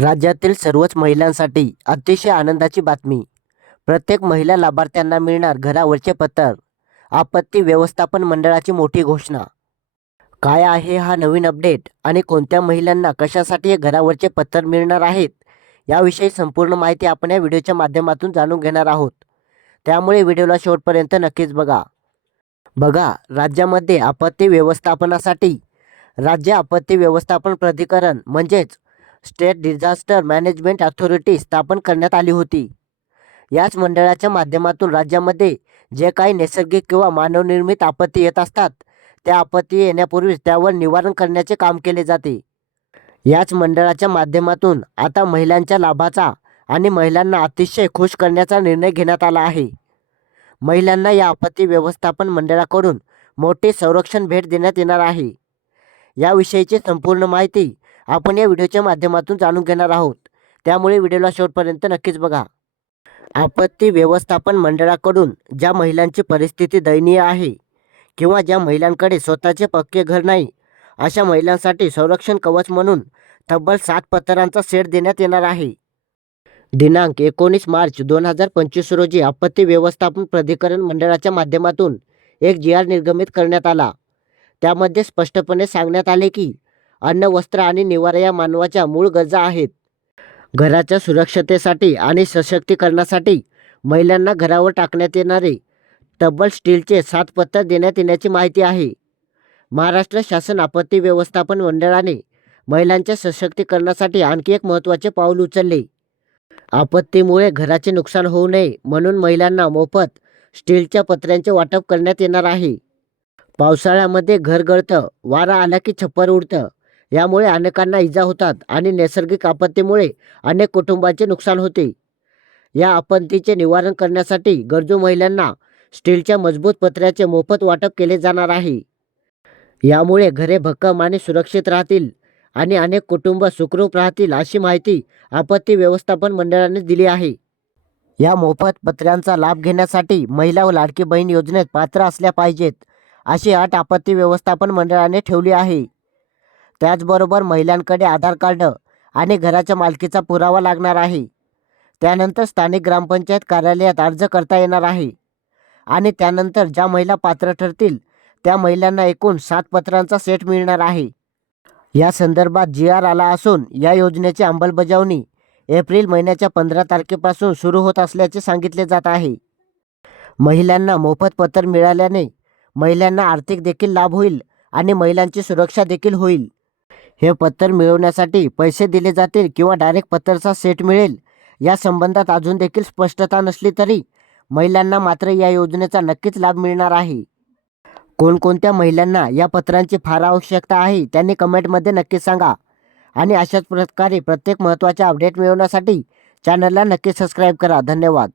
राज्यातील सर्वच महिलांसाठी अतिशय आनंदाची बातमी. प्रत्येक महिला लाभार्थ्यांना मिळणार घरावरचे पत्र आपत्ती व्यवस्थापन मंडळाची मोठी घोषणा. काय आहे हा नवीन अपडेट आणि कोणत्या महिलांना कशासाठी हे घरावरचे पत्र मिळणार आहेत याविषयी संपूर्ण माहिती आपण या व्हिडिओच्या माध्यमातून जाणून घेणार आहोत. त्यामुळे व्हिडिओला शेवटपर्यंत नक्कीच बघा. बघा राज्यामध्ये आपत्ती व्यवस्थापनासाठी राज्य आपत्ती व्यवस्थापन प्राधिकरण म्हणजेच स्टेट डिझास्टर मॅनेजमेंट अथॉरिटी स्थापन करण्यात आली होती. याच मंडळाच्या माध्यमातून राज्यामध्ये जे काही नैसर्गिक किंवा मानवनिर्मित आपत्ती येत असतात त्या आपत्ती येण्यापूर्वीच त्यावर निवारण करण्याचे काम केले जाते. याच मंडळाच्या माध्यमातून आता महिलांच्या लाभाचा आणि महिलांना अतिशय खुश करण्याचा निर्णय घेण्यात आला आहे. महिलांना या आपत्ती व्यवस्थापन मंडळाकडून मोठी संरक्षण भेट देण्यात येणार आहे. याविषयीची संपूर्ण माहिती आपण या व्हिडिओच्या माध्यमातून जाणून घेणार आहोत. त्यामुळे व्हिडिओला शेवटपर्यंत नक्कीच बघा. आपत्ती व्यवस्थापन मंडळाकडून ज्या महिलांची परिस्थिती दयनीय आहे किंवा ज्या महिलांकडे स्वतःचे पक्के घर नाही अशा महिलांसाठी संरक्षण कवच म्हणून तब्बल सात पत्रांचा सेट देण्यात येणार आहे. दिनांक एकोणीस मार्च दोन हजार पंचवीस रोजी आपत्ती व्यवस्थापन प्राधिकरण मंडळाच्या माध्यमातून एक जी आर निर्गमित करण्यात आला. त्यामध्ये स्पष्टपणे सांगण्यात आले की अन्न वस्त्र आणि निवारा या मानवाच्या मूळ गरजा आहेत. घराच्या सुरक्षतेसाठी आणि सशक्तीकरणासाठी महिलांना घरावर टाकण्यात येणारे तब्बल स्टीलचे सात पत्र देण्यात येण्याची माहिती आहे. महाराष्ट्र शासन आपत्ती व्यवस्थापन मंडळाने महिलांच्या सशक्तीकरणासाठी आणखी एक महत्त्वाचे पाऊल उचलले. आपत्तीमुळे घराचे नुकसान होऊ नये म्हणून महिलांना मोफत स्टीलच्या पत्र्यांचे वाटप करण्यात येणार आहे. पावसाळ्यामध्ये घर गळतं वारा आला की छप्पर उडतं. यामुळे अनेकांना इजा होतात आणि नैसर्गिक आपत्तीमुळे अनेक कुटुंबांचे नुकसान होते. या आपत्तीचे निवारण करण्यासाठी गरजू महिलांना स्टीलच्या मजबूत पत्र्याचे मोफत वाटप केले जाणार आहे. यामुळे घरे भक्कम आणि सुरक्षित राहतील आणि अनेक कुटुंब सुखरूप राहतील अशी माहिती आपत्ती व्यवस्थापन मंडळाने दिली आहे. या मोफत पत्र्यांचा लाभ घेण्यासाठी महिला व लाडकी बहीण योजनेत पात्र असल्या पाहिजेत अशी अट आपत्ती व्यवस्थापन मंडळाने ठेवली आहे. त्याचबरोबर महिलांकडे आधार कार्ड आणि घराच्या मालकीचा पुरावा लागणार आहे. त्यानंतर स्थानिक ग्रामपंचायत कार्यालयात अर्ज करता येणार आहे. आणि त्यानंतर ज्या महिला पात्र ठरतील त्या महिलांना एकूण सात पत्रांचा सेट मिळणार आहे. या संदर्भात जी आर आला असून या योजनेची अंमलबजावणी एप्रिल महिन्याच्या पंधरा तारखेपासून सुरू होत असल्याचे सांगितले जात आहे. महिलांना मोफत पत्र मिळाल्याने महिलांना आर्थिक देखील लाभ होईल आणि महिलांची सुरक्षा देखील होईल. हे पत्र मिळवण्यासाठी पैसे दिले जातील किंवा डायरेक्ट पत्तरचा सेट मिळेल. या संबंधात अजून देखील स्पष्टता नसली तरी महिलांना मात्र या योजनेचा नक्कीच लाभ मिळणार आहे. कोणकोणत्या महिलांना या पत्रांची फार आवश्यकता आहे त्यांनी कमेंटमध्ये नक्की सांगा. आणि अशाच प्रकारे प्रत्येक महत्त्वाच्या अपडेट मिळवण्यासाठी चॅनलला नक्की सबस्क्राईब करा. धन्यवाद.